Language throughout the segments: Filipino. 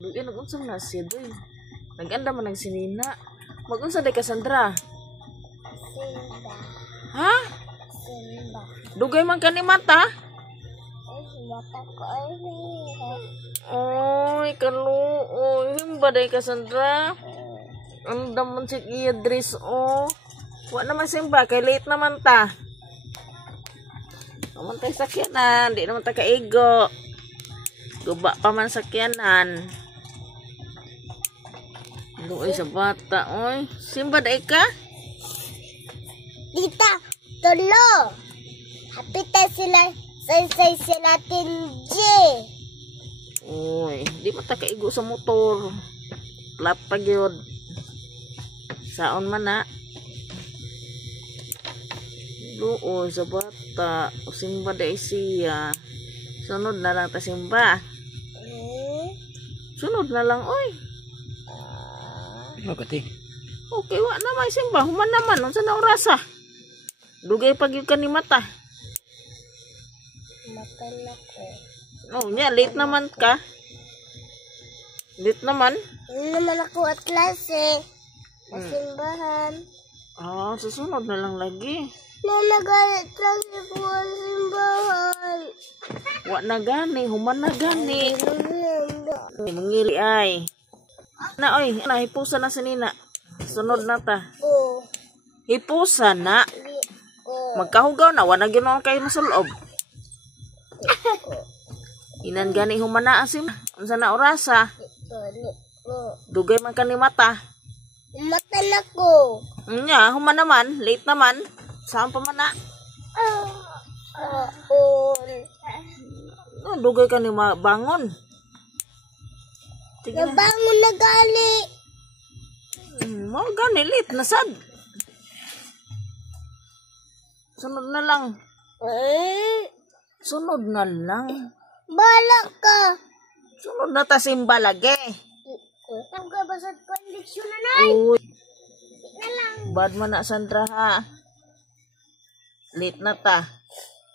Dugi nag-unsang nasi, doy. Nag-anda man nagsinina. Mag-unsa day Cassandra? Simba. Ha? Simba. Dugay man ka ni mata? Mata ko ay hirap. Oy, kaluoy. Himba day Cassandra. Ang damon si iya dress, oh. Wa naman simba, kay late naman ta. Naman tayo sakyanan, di naman ta kaigo. Guba pa man sakyanan. Luoy sa bata, oy. Simba day ka? Tita, tulo. Hapita sila, say sila tinji. Uy, di pa ta kaigo sa motor. Lat pa gyud. Saon man na. Luoy sa bata. O simba day siya. Sunod na lang ta simba. Sunod na lang, oy. Makati. Okay, wa na may simba. Human naman, unsa na orasa? Dugay pag yung kanimata. Matala ko. Oh, nya, late naman ka. Late naman. Hindi naman ako at klase. Simbahan. Ah, susunod na lang lagi. Nalagalit klase ko ang simbahan. Wa na gani, human na gani. Mangili ay. Na, oy, na, hipusa na si Nina. Sunod na ta. Oh, Hipusa na. oh. Magkahugaw na, wala ginoon kayo masulob. Inan gani humana asim. Unsa na orasa? Dugay man kanimata. Matala ko. Nya, human naman, late naman. Saan pa man na? Oh, dugay ka ni bangon. Tige na. Nabangon na gali. Mo gani late na sad. Sunod na lang. Sunod na lang. Bala ka. Sunod na ta simba lagi. Nagkabasad ko ang leksyon na na. Uy, Na lang. bad man na Sandra ha. Late na ta.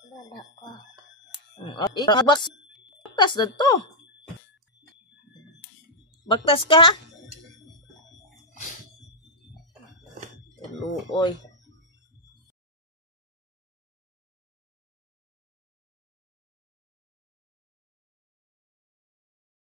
Bala ka. Baktas na to. Baktas ka? Luoy.